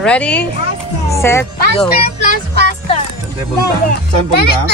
Ready, set, go. Faster plus faster. Saan punta?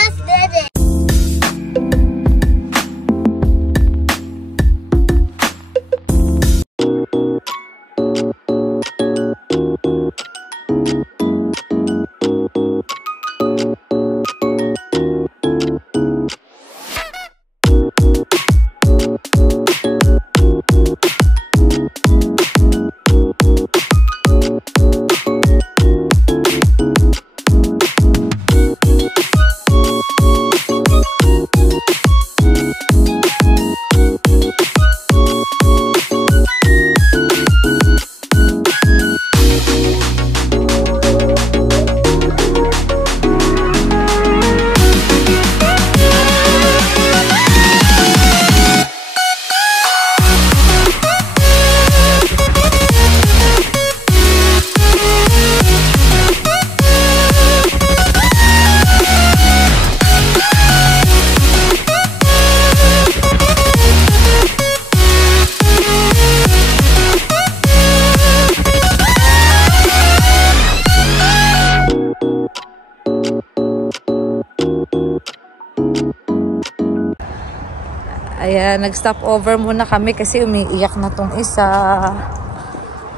Ayan, nag-stop over muna kami kasi umiiyak na tong isa.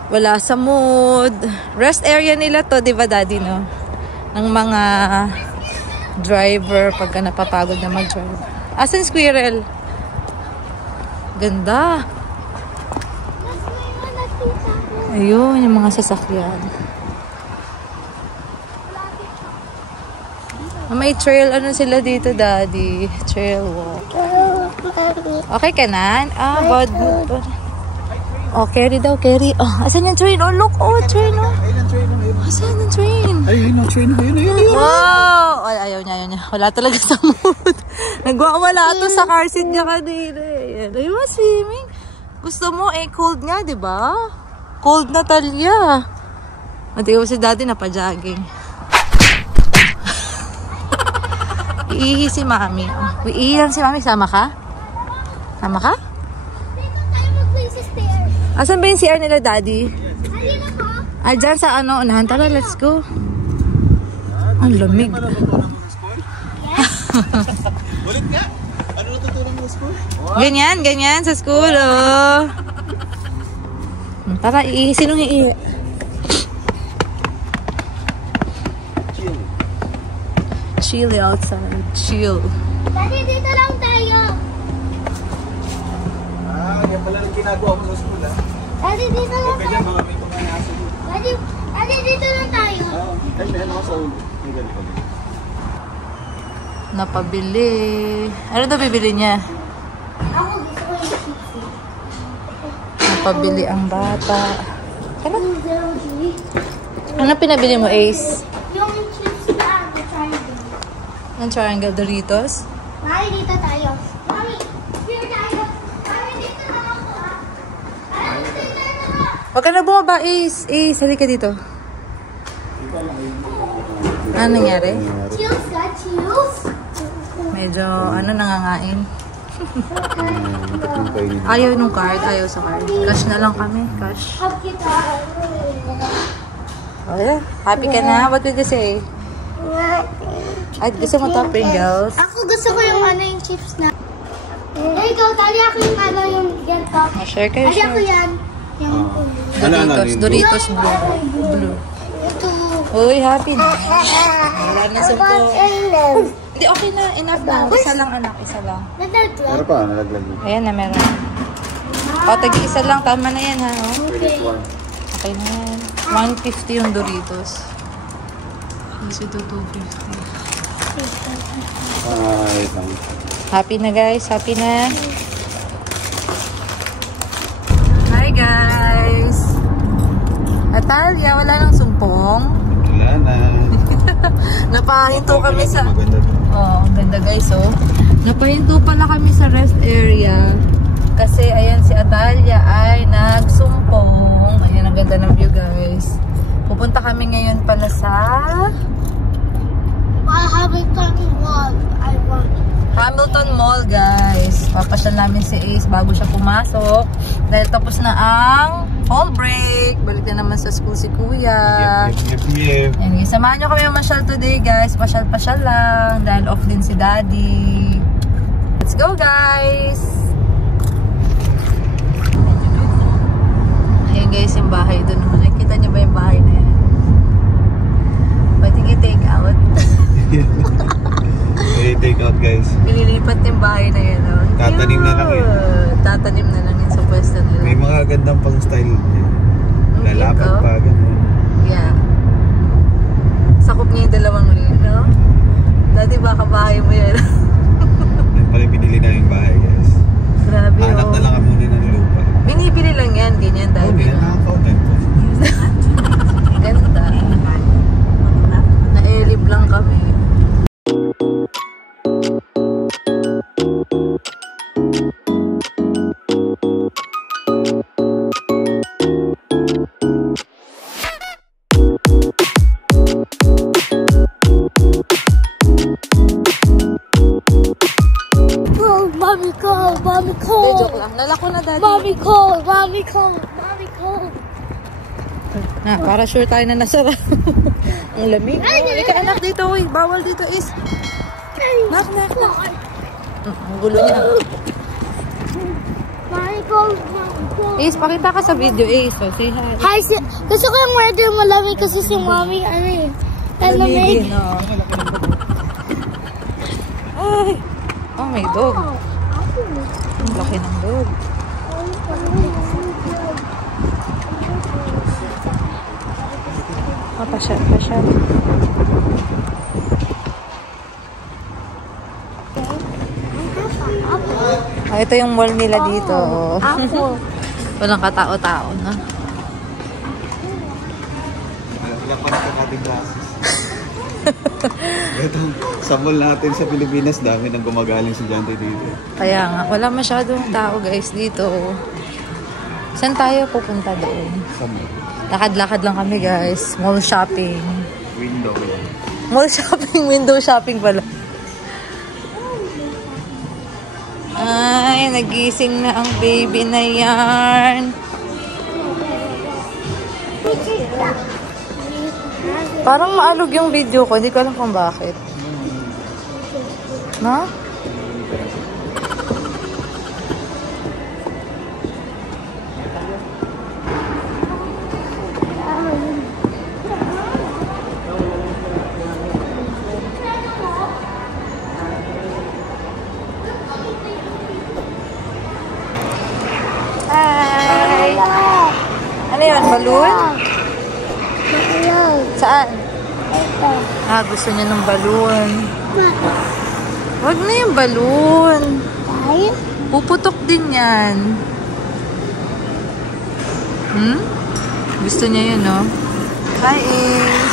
Wala sa mood. Rest area nila to, di ba daddy, no? Ng mga driver pagka napapagod na mag-drive. Asan squirrel? Ganda. Ayun, yung mga sasakyan. May trail, ano sila dito, daddy? Trail walk. Okay ka na? Ah, bad mood. Oh, carry daw, carry. Oh, asan yung train? Oh, look, oh, train, oh. Asan yung train? Ayun, yung train, ayun. Wow! Oh, ayaw niya. Wala talaga sa mood. Nagwawala to sa car seat niya kanina. Ayun, swimming. Gusto mo, cold nga, di ba? Cold na talya. Mati ko si daddy na pa-jogging. Iihi si mami. Iihi si mami. Sama ka? Sama ka? Dito tayo mag-play sa stairs. Asan ba yung CR nila, daddy? Ayun ako. Ah, dyan sa ano, unahan. Tara, let's go. Ang lamig. Ulit nga. Ano natutunan mo sa school? Ganyan sa school, oh. Tara, iihi. Sinong iihi? Chill outside. Chill. Daddy, dito lang tayo. Ah, yan pala yung ginagawa mo sa school, ha? Daddy, dito lang Pwede tayo. baka may pagkanaso mo. Daddy, dito lang tayo. Ay, meron ako sa ulo. Napabili. Ano daw bibili niya? Ako gusto ko yung chips. Napabili ang bata. Ano? Ano pinabili mo, Ace? Yung chips na, the triangle. Ang triangle Doritos? Mami, dito tayo. Mami, here tayo. Mami, dito na ako, ha? Mami, dito na ako. Huwag ka na bumaba, Ace. Ace, halika dito. Ano nangyari? Chills ka, chills. Medyo, nangangain. Ayaw nung card, ayaw sa card. Cash na lang kami, cash. Hug kita. Oh, yeah. Happy ka na? What did you say? Ay, gusto mo to, Pringles? Ako gusto ko yung yung chips na. Ikaw, tali ako yung yung ganito. Share kayo, Tali ako share. yan. Yung Doritos blue. ito. Uy, happy na. Wala na sumpo. Hindi, okay na. Enough na. Isa lang, anak. Isa lang. Meron pa, nalaglag mo. Ayan na, meron. O, tag-isa lang. Tama na yan, ha? Okay. Okay na yan. 150 yung Doritos. Kasi ito 250. Ay, Happy na, guys. Happy na. Hi, guys. Natalia, wala nang sumpong. wala na. Napahinto kami sa... Oh, ang ganda guys, oh. Napahinto pala kami sa rest area. Kasi ayan si Atalia ay nagsumpong. Ayan ang ganda ng view guys. Pupunta kami ngayon pala sa Hamilton Mall guys. Papasyal namin si Ace bago siya pumasok. Dahil tapos na ang fall break. Balik na naman sa school si Kuya. Yep. Anyway, samahan nyo kami masyal today guys. Pasyal-pasyal lang. Dahil off din si Daddy. Let's go guys! Ayan guys yung bahay doon naman. Nakikita nyo ba yung bahay na yan? Pwede i-take out. Take out guys. Nililipat yung bahay na yan. Oh. Tatanim na lang yun. Tatanim na lang yun sa pwesto nila. May mga gandang pang style. Lalapad pa, gano'n. Yeah. Sakop niya yung dalawang lane, no? Dati baka bahay mo yan. Yan pala yung binili na yung bahay guys. Grabe Hanap na lang muna ng lupa. Binibili lang yan, ganyan dahil. Okay, nakaka-content po. Ganda. Na-elib lang kami. Mommy cold. Joke lang. Nalako na Daddy. Mommy cold. Mommy cold. Mommy cold. Para sure tayo na nasara. Ang lamig. Ika anak dito, uy. Bawal dito is. Nak. Ang gulo niya. Mommy cold. Mommy cold. Ace, pakita ka sa video, Ace. So, say hi. Hi, gusto ko yung weather malamig kasi si Mommy, malamig. No. Ay. Oh, may dog. Ang laki ng dog. Pasyal. Ito yung mall nila dito. Walang katao-tao, no? Wala pa nakakating glasses. Ito, sa mall natin sa Pilipinas, dami nang gumagaling estudyante dito. Kaya nga, wala masyadong tao guys dito. Saan tayo pupunta doon? Sa mall. Lakad-lakad lang kami guys. Mall shopping. Window. Mall shopping, window shopping pala. Ay, nagising na ang baby na yan. Parang maalog yung video ko. Hindi ko alam kung bakit. No? Hi! Ano yun? Balloon? Saan? Gusto niya ng balloon. Wag na yung balloon. Puputok din yan. Gusto niya yun, no? Hi, Ace.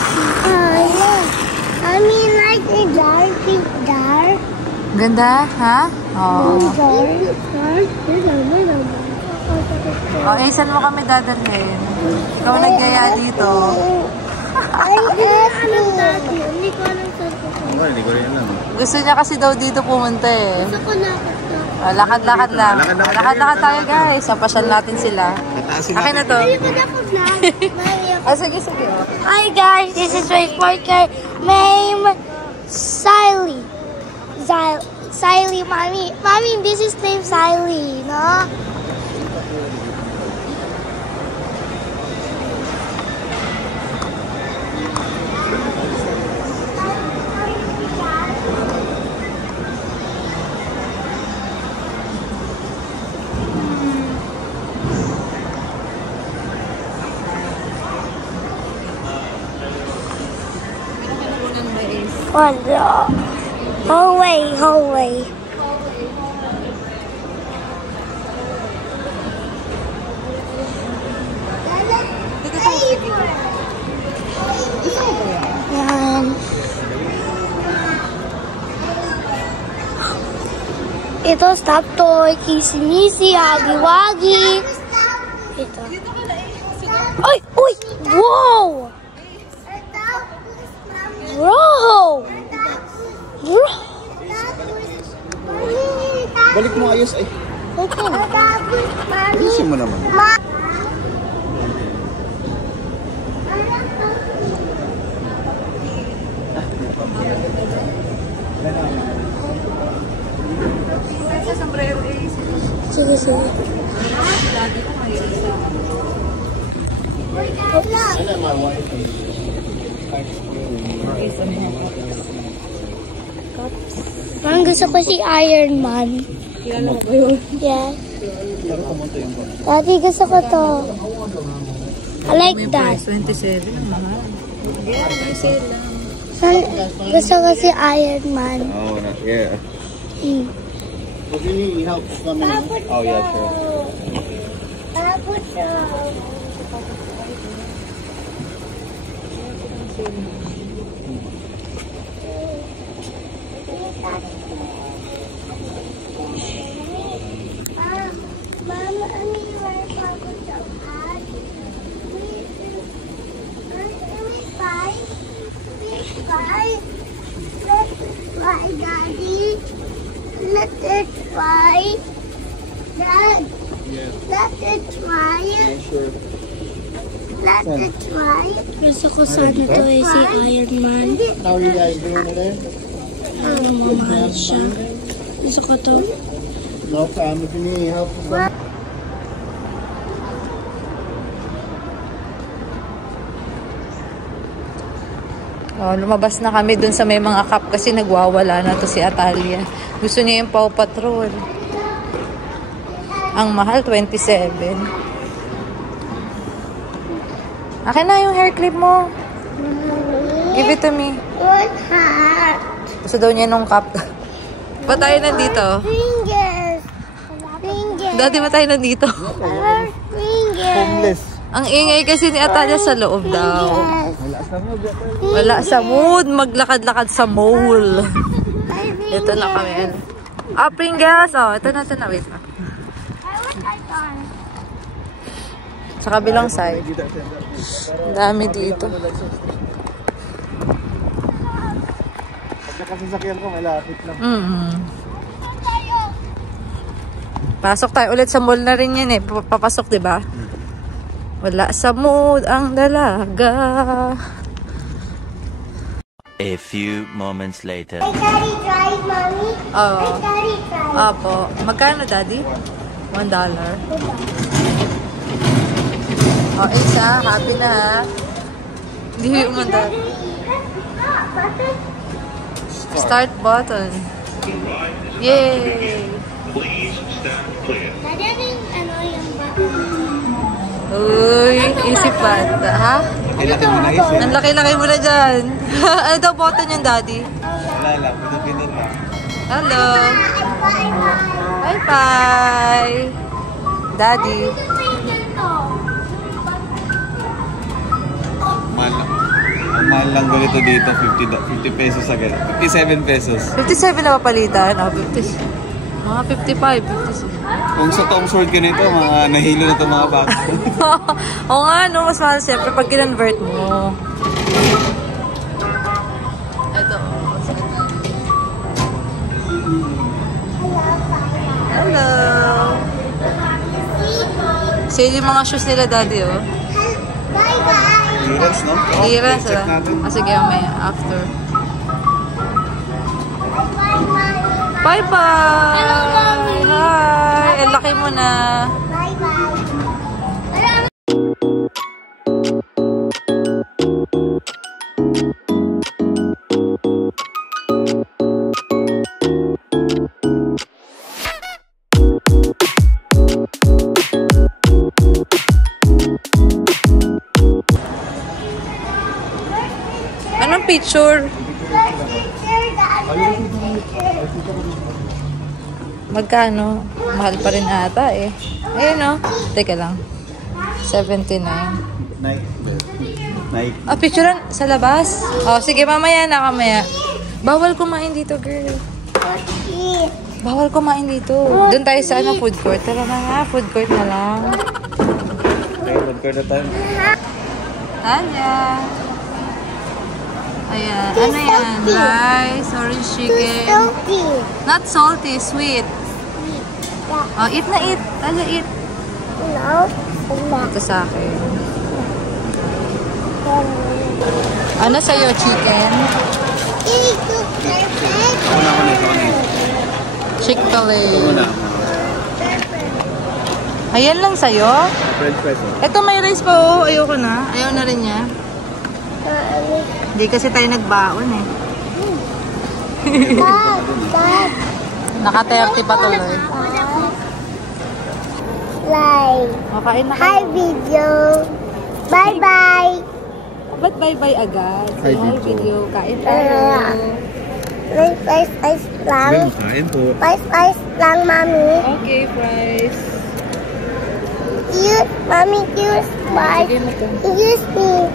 I mean like the dark. Ganda, ha? Oo. Oh, saan mo kami dadalhin? Ikaw nagyaya dito. Hindi ko alam saan ko. Hindi ko rin alam. Gusto niya kasi daw dito pumunta eh. Gusto ko na. Lakad-lakad lang. Lakad-lakad tayo guys. Sapasyal natin sila. Akin na to. Sige. Hi guys, this is my partner name Siley. Siley, mommy. Mommy, this is name Siley, no? Hallway. Yan. Ito, stop toy, kisi-misi, hagi-wagi. Ito. Ay! Uy! Wow! Bro! Bro! Balik mo ayos ay. Ayusin mo naman. Sige, sige. Parang gusto ko si Iron Man. Kilala mo ba yun? Yeah. Daddy, gusto ko to. I like that. 27. Mahal. Yeah, may sale lang. Gusto ko si Iron Man. Oh, yeah. Hmm. If you need help swimming. Oh, yeah, sure. Mama, I mean, where Papa so hard. We fly. Let it fly, Daddy. Let it fly. Dad. Yeah. Let it fly. Yeah, sure. Let it fly. Gusto ko sana to si Iron Man. How are you guys doing today? Mamahal siya. Gusto ko to. No problem. If you need help with that. Oh, lumabas na kami dun sa may mga cup kasi nagwawala na to si Atalia. Gusto niya yung Paw Patrol. Ang mahal, 27. Akin na yung hair clip mo. Give it to me. What hat? Gusto daw niya nung cup. Ba tayo nandito? Fingers. Fingers. Dati ba tayo nandito? Our fingers. Homeless. Ang ingay kasi ni Atalia sa loob daw. Fingers. Wala sa mood. Maglakad-lakad sa mall. Ito na kami. Ah, Pringles. Oh, ito na. Wait. Sa kabilang side. Ang dami dito. Pag nakasasakyan ko, malapit lang. Pasok tayo ulit sa mall na rin yan eh. Papasok, diba? Wala sa mood ang dalaga. A few moments later. Hey, Daddy, drive, Mommy. Oh. Hey, Daddy, drive. Apo. Magkano, Daddy? $1. Oh, isa. Happy na, ha? Hindi umanda. Start button. Yay! Daddy, ano yung button? Uy, easy pad. Ha? Ay, laki mo na isip. Ang laki-laki mo na dyan. Ano daw button yung Daddy? Wala lang. Pinapindot lang. Hello. Bye-bye. Daddy. Mahal lang. Ang mahal lang ganito dito, 50 pesos agad. 57 pesos. 57 na papalitan. Oh, 50. Mga 55, 56. Kung sa Tom Sword ganito, mga nahilo na ito mga bata. Oo nga, no? Mas mahal siyempre pag kinonvert mo. Ito. Hello. Sale yung mga shoes nila, Daddy, oh. Bye-bye. Clearance, no? Clearance, Check ah. natin. Sige, mamaya. After. Bye-bye. Bye-bye! Hello, Mommy. Hi! Ang laki mo na. Bye-bye. Anong picture? Magkano? Mahal pa rin ata eh. Ayun o. Teka lang. 79. Nike. Nike. Ah, picturean sa labas? Oh, sige, mamaya na, mamaya. Bawal kumain dito, girl. Bawal kumain dito. Doon tayo sa ano, food court. Tara na nga, food court na lang. Okay, food court na tayo. Anya. Ayan. Ano yan? Rice, orange chicken. Salty. Not salty, sweet. Oh, eat na eat. Ano, eat. No. Ito sa akin. Ano sa'yo, chicken? Ako na. Chick-fil-A. Ako na. Ayan lang sa'yo? French fries. Ito may rice pa oh. Ayoko na. Ayaw na rin niya. Hindi kasi tayo nagbaon eh. Naka-30 pa tuloy. Like. Makain na Hi, video. Bye-bye. Ba't bye-bye agad? Hi, Hi, video. video. Kain tayo. Ice lang. Kain po. Ice lang, Mami. Okay, fries. Use, Mami, use my. Sige mo to. Use me.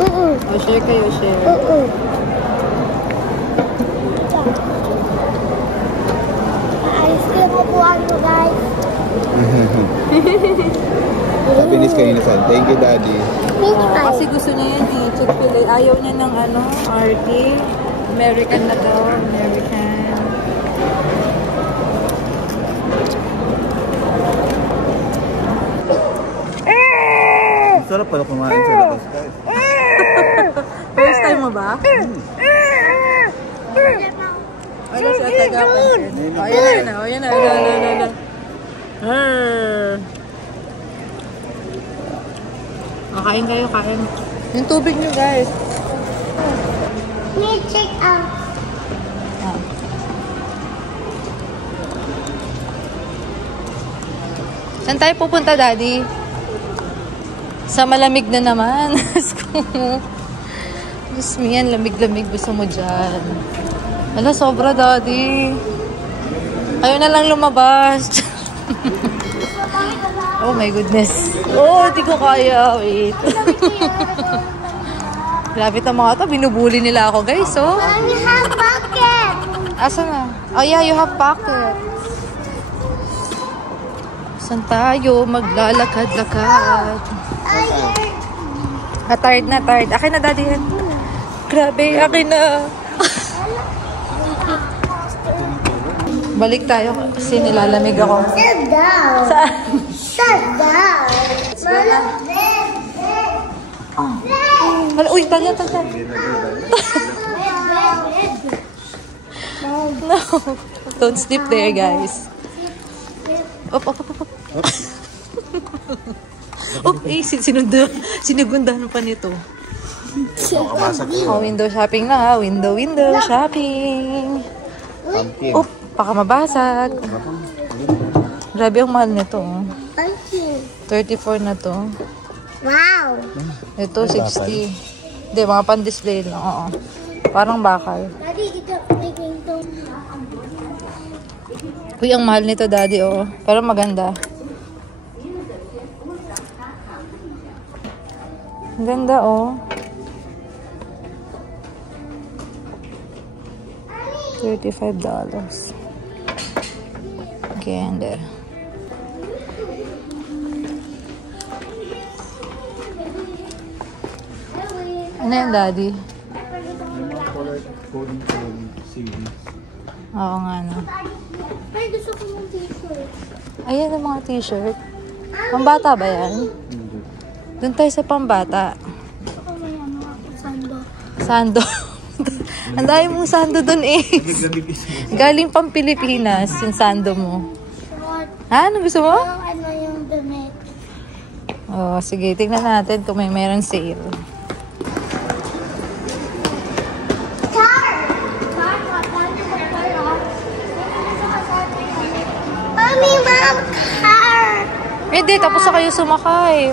O, share kayo, share. Ayos kayo kukuhaan mo, guys. Finish kayo na son. Thank you, Daddy. Kasi gusto niya yan eh. Chick-fil-A. Ayaw niya ng ano, RT. American na to. American. Sarap pala kumain sa labas, guys. First time mo ba? Ano siya taga-pansin? O, yan na. O, yan na. O, kain kayo, kain. Yung tubig nyo, guys. Need check out. Saan tayo pupunta, Daddy? Sa malamig na naman. Diyos mo yan, lamig-lamig. Gusto mo dyan. Ala, sobra, Daddy. Ayaw na lang lumabas. Oh my goodness. Oh, di ko kaya. Wait. Grabe itong mga to. Binubuli nila ako, guys. Oh. Mommy have bucket. Asa na? Oh yeah, you have pocket. Saan tayo maglalakad-lakad? Tired na, tired. Akin na, Daddy. Yan. Grabe, akin na. Balik tayo kasi nilalamig ako. Sit down. Saan? Sit down. Hala, uy, tanya. No. Don't sleep there, guys. Op. Op, sinugundahan pa nito. Oh, window shopping na ha. Window shopping. Pumpkin. Op, baka mabasag. Grabe ang mahal nito. Oh. 34 na to. Wow. Ito, 60. Hindi, mga pan-display lang. Oo. Parang bakal. Daddy, ito. Uy, ang mahal nito, Daddy, oh. Pero maganda. Ang ganda, oh. $35. Ganda. Ano yan, Daddy? Yung mga color coding series. Oo nga, no. Ay, gusto ko ng t-shirt. Ayan ang mga t-shirt. Pambata ba yan? Doon tayo sa pambata. Gusto ko may ano ako, sando. Sando. Ang dami mong sando doon eh. Galing pang Pilipinas yung sando mo. Short. Ha? Ano gusto mo? Yung ano yung damit. Oh, sige. Tingnan natin kung may meron sale. Mommy, mom, car. Hindi, tapos na kayo sumakay.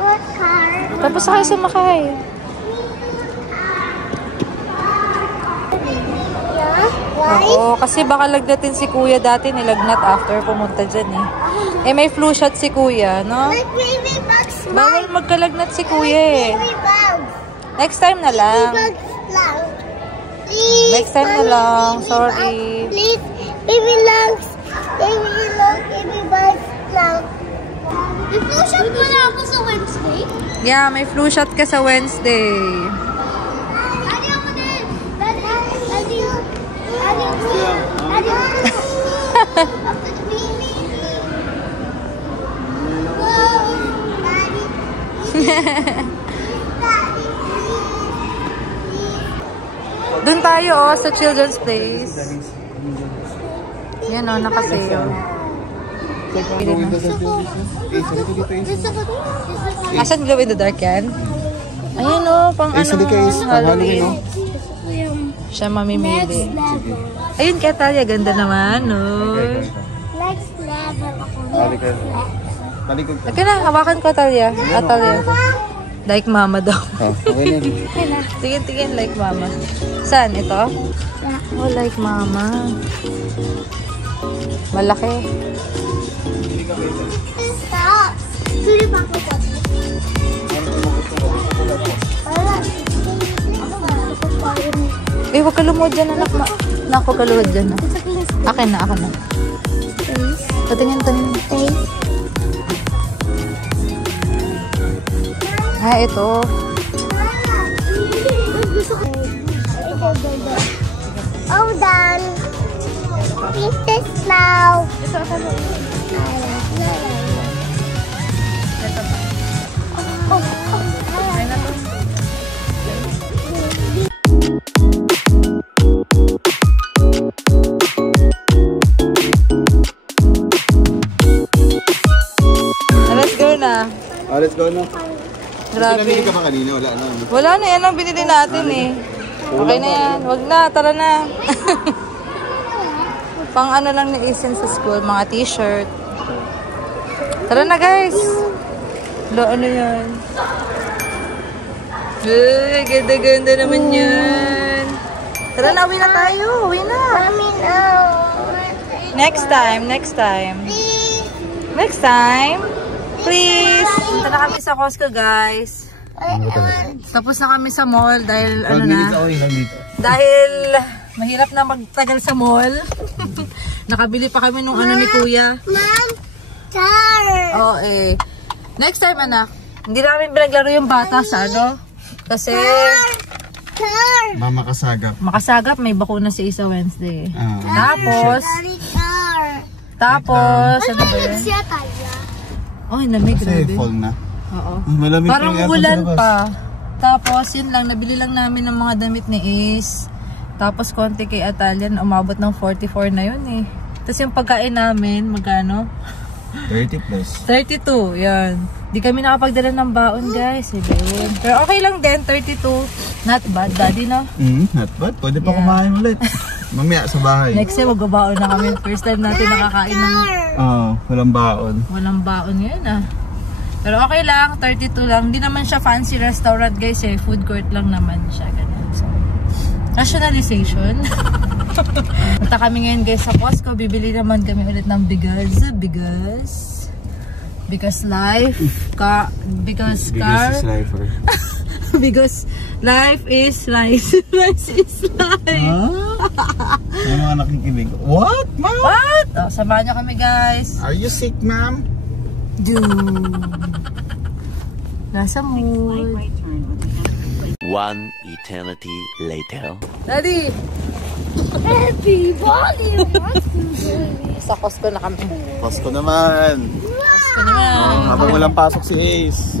What car? Tapos na kayo sumakay. Yeah? Why? Oo, kasi baka lagnatin si Kuya dati. Nilagnat after pumunta dyan eh. Eh, may flu shot si Kuya, no? Like baby bugs. Bawal magkalagnat si Kuya eh. Baby bugs. Next time na Baby lang. bugs lang. Please. Next time na lang. Sorry. Please. Baby lungs. Baby lungs. Baby bites lang. May flu shot mo na ako sa Wednesday? Yeah, may flu shot ka sa Wednesday. Daddy ako din. Daddy. Doon tayo sa children's place. Yan nakasayo. Asan glow in the dark yan? Ayan pang Halloween. Siya mamimili. Ayun kaya Talia, ganda naman. Next level ako. Talikod ka. Ika na, hawakan ko Talia. Talia. Like mama daw. Okay na. Tingin, like mama. Saan? Ito? Oh, like mama. Malaki. Stop! Sino ba ako? Huwag ka lumuhod dyan, anak. Huwag ka lumuhod dyan. Akin na. Patingin. Ito. Oh, done. Princess now. Let's go na. Let's go na. Grabe. Pinamili ka ba kanina? Wala na. Wala na, yan ang binili natin Okay na yan. Wag na, tara na. Pang ano lang ni Asen sa school, mga t-shirt. Tara na guys. Ano yan? Uy, ganda-ganda naman yan. Tara na, uwi na tayo. Uwi na. Mommy, no. Next time. Please. Punta na kami sa Costco, guys. Tapos na kami sa mall dahil dahil mahirap na magtagal sa mall. Nakabili pa kami nung ni Kuya. Mom, tar. Next time, anak. Hindi namin pinaglaro yung bata sa kasi Tar. makasagap, may bakuna sa isa Wednesday. Tapos, ano ba yun? Siya tayo. Lamig, Kasi grabe. fall na. Oo. Malamig Parang ulan pa. Tapos, yun lang, nabili lang namin ng mga damit ni Ace. Tapos, konti kay Atalian, umabot ng 44 na yun Tapos yung pagkain namin, magkano? 30 plus. 32, yan. Di kami nakapagdala ng baon, guys. Pero okay lang din, 32. Not bad, daddy, no? Not bad. Pwede pa kumain ulit. Mamaya sa bahay. Next time, magbabaon na kami. First time natin nakakain ng... Walang baon. Walang baon yun, Pero okay lang, 32 lang. Hindi naman siya fancy restaurant, guys, Food court lang naman siya, ganun. So, rationalization. Punta kami ngayon, guys, sa Costco. Bibili naman kami ulit ng bigas. Because life, because lifer. Because life is life. Life is life. Yung mga nakikinig. What, ma'am? What? Samahan niyo kami, guys. Are you sick, ma'am? Dude. Nasa mood. One eternity later. Daddy! Everybody wants to do Sa Costco na kami. Costco naman. Costco naman. Habang walang pasok si Ace.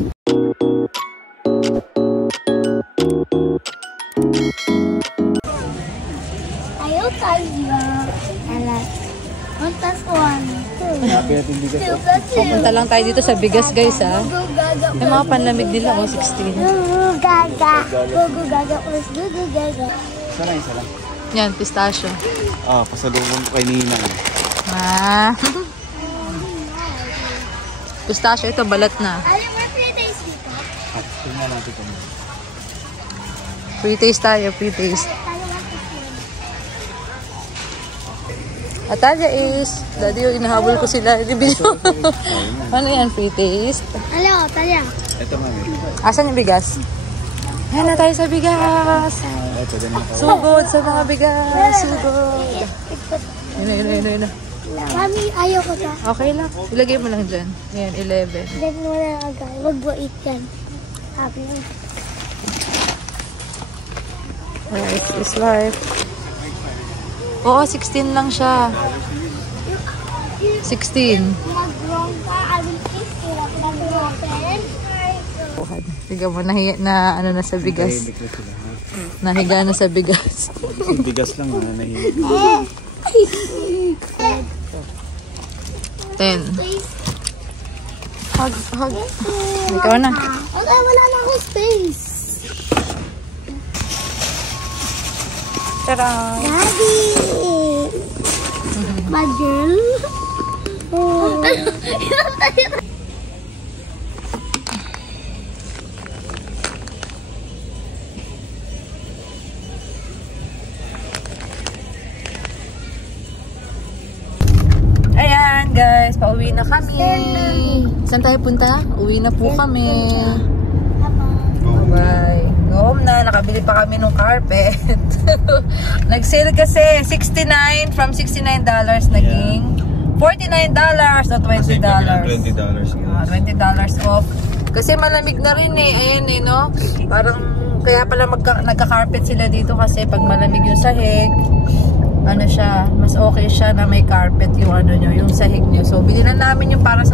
Ayaw tayo. Puntas 1, 2. Pumunta lang tayo dito sa bigas, guys, May mga panlamig nila, 16. Gugu gaga. Gugu gaga. Gugu gaga. Sana isa lang. Yan, pistachio. Pasalubong ko kay Nina. Pistachio, ito, balat na. Alam mo, free taste dito? Tingnan natin kami. Free taste tayo, free taste. Atalia is, daddy, inahabol ko sila. Ano yan, free taste? Hello, Talia. Ito, mami. Asan yung bigas? Ayan na tayo sa bigas. Sugod sa mga bigas. Sugod. Yun na. Mami, ayaw ko ta. Okay lang. Ilagay mo lang dyan. Ayan, 11. Then mo na agad. Wag mo eat yan. Happy. Rice is life. Oo, 16 lang siya. 16. Mag-wrong ka. I will kiss you. Tiga mo, nahiga na ano na sa bigas. Nahiga na sa bigas. Bigas lang na nahihiga. 10. Hug. Ikaw na. Okay, wala na akong space. Tara. Daddy! My girl. Oh. Ayan guys, pauwi na kami. Saan tayo punta? Uwi na po kami. Bye. Go home na. Nakabili pa kami ng carpet. Nag-sale kasi $69 from $69 naging $49 o $20. $20 off. Kasi malamig na rin eh. Ayan eh, no? Parang kaya pala nagka-carpet sila dito kasi pag malamig yung sahig, ano siya, mas okay siya na may carpet yung ano nyo, yung sahig nyo. So, bilinan namin yung para sa